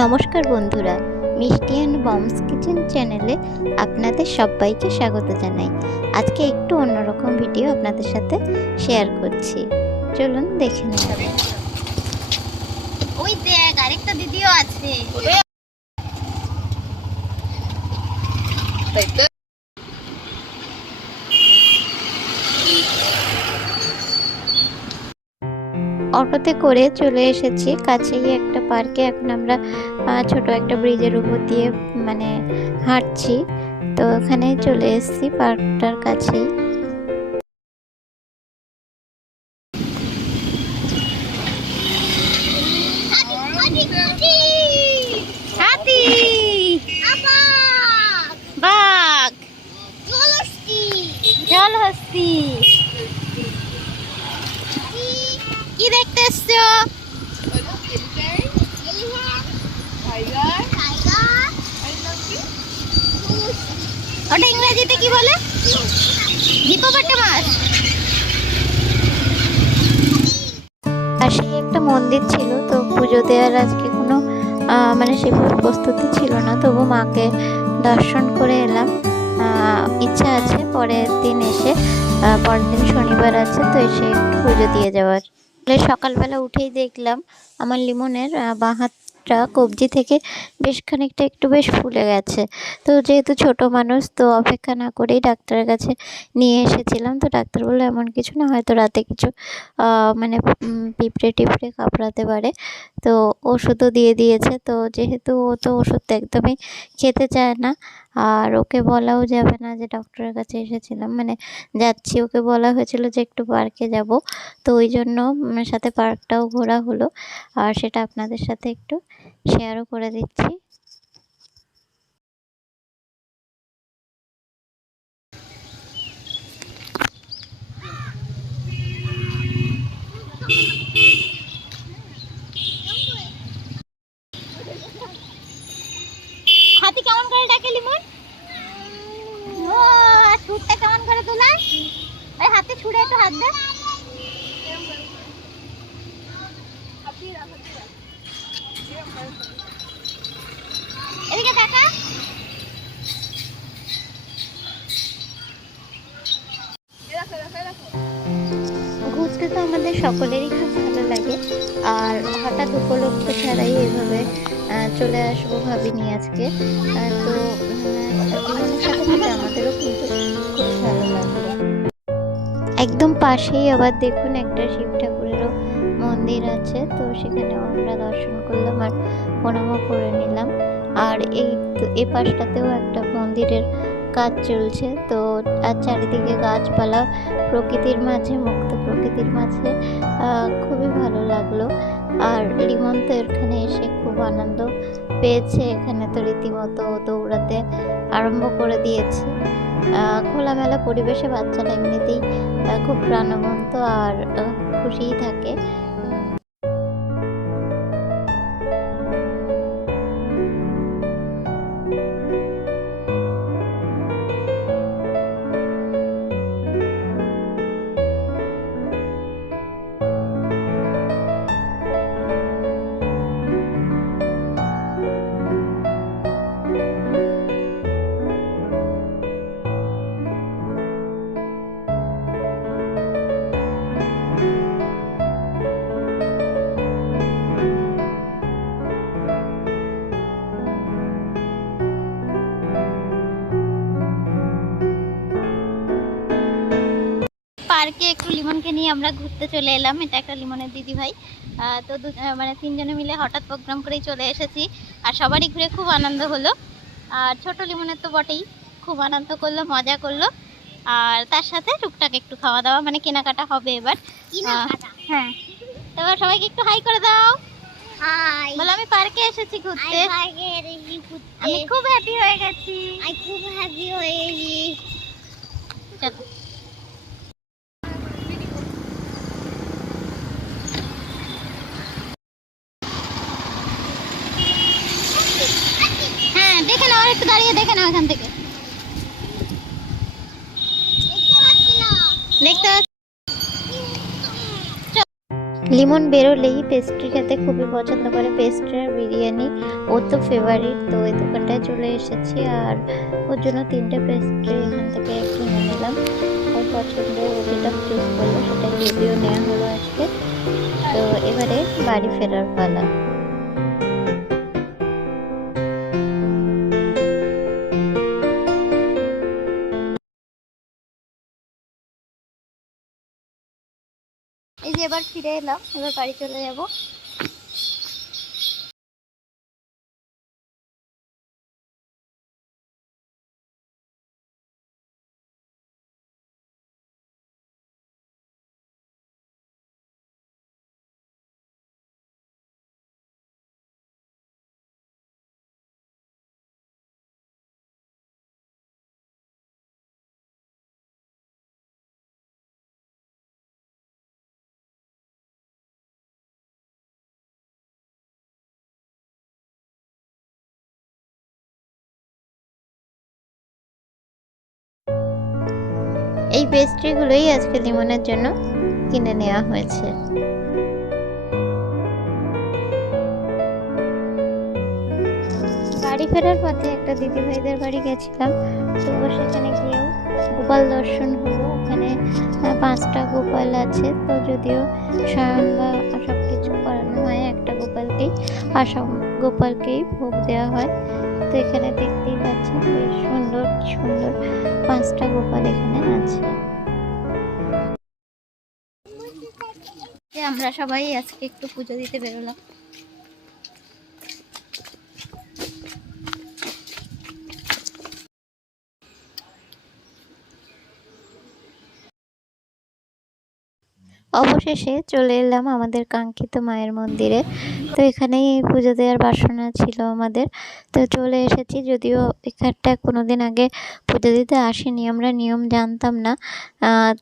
নমস্কার বন্ধুরা, মিষ্টি অ্যান্ড বমস কিচেন চ্যানেলে আপনাদের সবাইকে স্বাগত জানাই। আজকে একটু অন্যরকম ভিডিও আপনাদের সাথে শেয়ার করছি, চলুন দেখে নেওয়া যাক। ওই দেখ আরেকটা দিদিও আছে। অটোতে করে চলে এসেছি কাছেই একটা পার্কে। এখন আমরা ছোট একটা ব্রিজের উপর দিয়ে হাঁটছি। তো ওখানে চলে এসেছি পার্কটার কাছেই। বাঘ, জলহস্তি, কি দেখতে এসছো? ওটা ইংরেজিতে কি বলে? হিপোপটেমাস। পাশেই একটা মন্দির ছিল, তো পুজো দেওয়ার আজকে কোনো সেভাবে প্রস্তুতি ছিল না, তবু মাকে দর্শন করে এলাম। ইচ্ছা আছে পরের দিন এসে, পরের দিন শনিবার আছে, তো এসে একটু পুজো দিয়ে যাওয়ার। সকালবেলা উঠেই দেখলাম আমার লিমনের বাঁ হাতটা কবজি থেকে বেশ খানিকটা একটু বেশ ফুলে গেছে। তো যেহেতু ছোট মানুষ, তো অপেক্ষা না করেই ডাক্তারের কাছে নিয়ে এসেছিলাম। তো ডাক্তার বললো এমন কিছু না, হয়তো রাতে কিছু পিঁপড়ে টিপড়ে কামড়াতে পারে। তো ওষুধও দিয়ে দিয়েছে। তো যেহেতু ও তো ওষুধ একদমই খেতে চায় না, আর ওকে বলাও যাবে না যে ডক্টরের কাছে এসেছিলাম, যাচ্ছি। ওকে বলা হয়েছিল যে একটু পার্কে যাব, তো ওই জন্য সাথে পার্কটাও ঘোরা হলো, আর সেটা আপনাদের সাথে একটু শেয়ারও করে দিচ্ছি। হাতি কেমন করে ডাকে লিমন? ও ছুটটা কেমন করে তোলায়? এই হাতে ছুড়ে একটু হাত দে। এদিকে দেখা। ঘুরতে তো আমাদের সকলেরই খুব ভালো লাগে, আর হঠাৎ উপলক্ষ ছাড়াই এভাবে চলে আসবো ভাবিনি আজকে। তো জীবনের সাথে সাথে আমাদেরও কিন্তু খুব ভালো লাগলো। একদম পাশেই আবার দেখুন একটা শিব ঠাকুরেরও মন্দির আছে, তো সেখানে আমরা দর্শন করলাম আর প্রণামও করে নিলাম। আর এই পাশটাতেও একটা মন্দিরের কাজ চলছে। তো আর চারিদিকে গাছপালা, প্রকৃতির মাঝে, মুক্ত প্রকৃতির মাঝে খুবই ভালো লাগলো। আর লিমন তো এখানে এসে খুব আনন্দ পেয়েছে। এখানে তো রীতিমতো দৌড়াতে আরম্ভ করে দিয়েছে। খোলামেলা পরিবেশে বাচ্চারা এমনিতেই খুব প্রাণবন্ত আর খুশিই থাকে। পার্কে একটু লিমনকে নিয়ে আমরা ঘুরতে চলে এলাম। এটা একটা লিমনের দিদি ভাই। তো তিনজনে মিলে হঠাৎ প্রোগ্রাম করেই চলে এসেছি, আর সবারই ঘুরে খুব আনন্দ হলো। আর ছোট লিমনের তো বটেই, খুব আনন্দ করলো, মজা করলো। আর তার সাথে টুকটাক একটু খাওয়া দাওয়া, কেনাকাটা হবে এবার। হ্যাঁ, এবার সবাইকে একটু হাই করে দাও। বলো আমি পার্কে এসেছি ঘুরতে। আমি খুব হ্যাপি হয়ে গেছি। চলো। দেখে নাও, একটু দাঁড়িয়ে দেখে নাও এখান থেকে। দেখতে লিমন বেরোলেই পেস্ট্রি খেতে খুবই পছন্দ করে, পেস্ট্রি আর বিরিয়ানি ওর তো ফেভারিট। তো এই দোকানটায় চলে এসেছি আর ওর জন্য 3টে পেস্ট্রি এখান থেকে কিনে নিলাম। ওর পছন্দের ও যেটা চুজ করলো সেটাই যদিও নেওয়া হলো আজকে। তো এবারে বাড়ি ফেরার পালা। এই যে এবার ফিরে এলাম, এবার বাড়ি চলে যাব। এই পেস্ট্রিগুলোই আজকে লিমনের জন্য কিনে নেওয়া হয়েছে। বাড়ি ফেরার পথে একটা দিদিভাইদের বাড়ি গেছিলাম। তো সেখানে গিয়েও গোপাল দর্শন হলো। ওখানে 5টা গোপাল আছে। তো যদিও শয়ন বা সব কিছু করানো হয় একটা গোপালকেই, আর সব গোপালকেই ভোগ দেওয়া হয়। তো এখানে দেখতেই পাচ্ছেন বেশ সুন্দর সুন্দর 5টা গোপাল এখানে আছে। আমরা সবাই আজকে একটু পুজো দিতে বেরোলাম। অবশেষে চলে এলাম আমাদের কাঙ্ক্ষিত মায়ের মন্দিরে। তো এখানেই পুজো দেওয়ার বাসনা ছিল আমাদের, তো চলে এসেছি। যদিও এখানটা কোনোদিন আগে পুজো দিতে আসিনি, আমরা নিয়ম জানতাম না।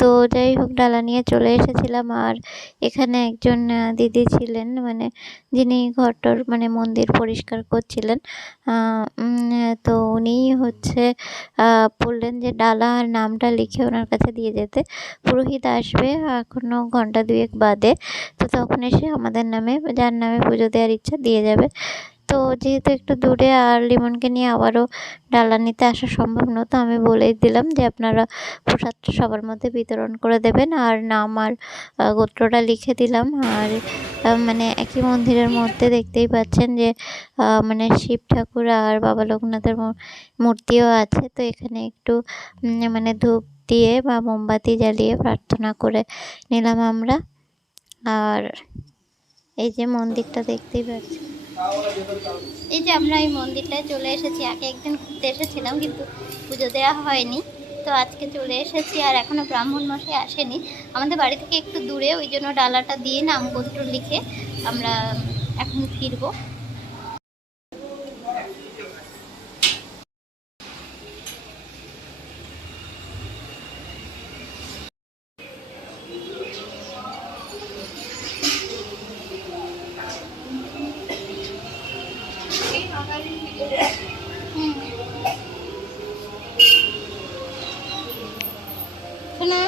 তো যাই হোক, ডালা নিয়ে চলে এসেছিলাম। আর এখানে একজন দিদি ছিলেন, মানে যিনি ঘরটর মানে মন্দির পরিষ্কার করছিলেন। তো উনিই হচ্ছে বললেন যে ডালা আর নামটা লিখে ওনার কাছে দিয়ে যেতে। পুরোহিত আসবে এখনো ঘন্টা 2 বাদে, তো তখন এসে আমাদের নামে, যার নামে পুজো দেওয়ার ইচ্ছা, দিয়ে যাবে। তো যেহেতু একটু দূরে আর লিমনকে নিয়ে আবারও ডালা নিতে আসা সম্ভব নয়, তো আমি বলেই দিলাম যে আপনারা প্রসাদটা সবার মধ্যে বিতরণ করে দেবেন। আর নাম আর গোত্রটা লিখে দিলাম। আর মানে একই মন্দিরের মধ্যে দেখতেই পাচ্ছেন যে মানে শিব ঠাকুর আর বাবা লোকনাথের মূর্তিও আছে। তো এখানে একটু মানে ধূপ দিয়ে বা মোমবাতি জ্বালিয়ে প্রার্থনা করে নিলাম আমরা। আর এই যে মন্দিরটা দেখতেই পাচ্ছি। এই যে আমরা এই মন্দিরটায় চলে এসেছি। আগে একদিন ঘুরতে এসেছিলাম কিন্তু পুজো দেওয়া হয়নি, তো আজকে চলে এসেছি। আর এখনো ব্রাহ্মণ মশাই আসেনি, আমাদের বাড়ি থেকে একটু দূরে, ওই জন্য ডালাটা দিয়ে নাম গোত্র লিখে আমরা এখন ফিরবো। শোনা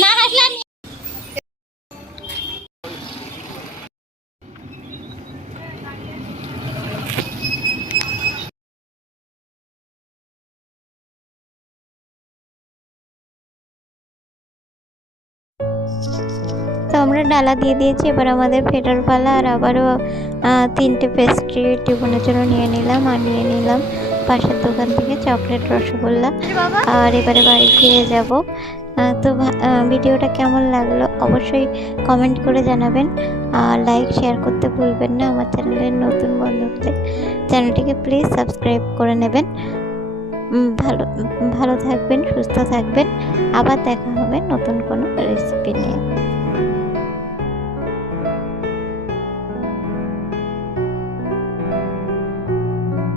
না হাসলাম। তো আমরা ডালা দিয়ে দিয়েছি, এবার আমাদের ফেরার পালা। আর আবারও 3টে পেস্ট্রি টিফিনের জন্য নিয়ে নিলাম। আর নিয়ে নিলাম পাশের দোকান থেকে চকলেট রসগোল্লা। আর এবারে বাড়ি ফিরে যাব। তো ভিডিওটা কেমন লাগলো অবশ্যই কমেন্ট করে জানাবেন, আর লাইক শেয়ার করতে ভুলবেন না। আমার চ্যানেলের নতুন বন্ধু হলে চ্যানেলটিকে প্লিজ সাবস্ক্রাইব করে নেবেন। ভালো ভালো থাকবেন, সুস্থ থাকবেন। আবার দেখা হবে নতুন কোনো রেসিপি নিয়ে।